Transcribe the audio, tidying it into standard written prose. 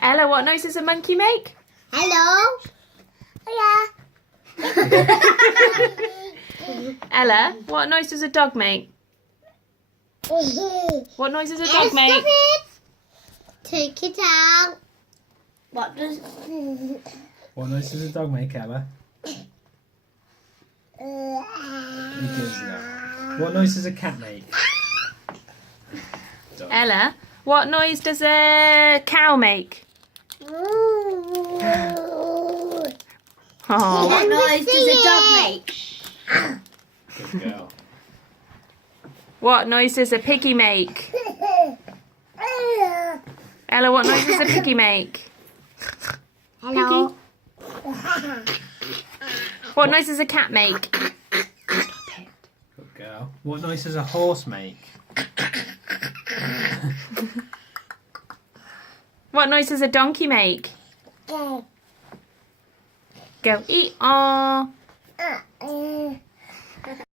Ella, what noise does a monkey make? Hello. Ella, what noise does a dog make? What noise does a dog make? Stop it. Take it out. What does? What noise does a dog make, Ella? He gives that. What noise does a cat make? Ella, what noise does a cow make? Oh, What noise does a dog make? Good girl. what noise does a piggy make? Ella, what noise does a piggy make? Hello. What noise does a cat make? Good girl. What noise does a horse make? What noise does a donkey make? Go eat.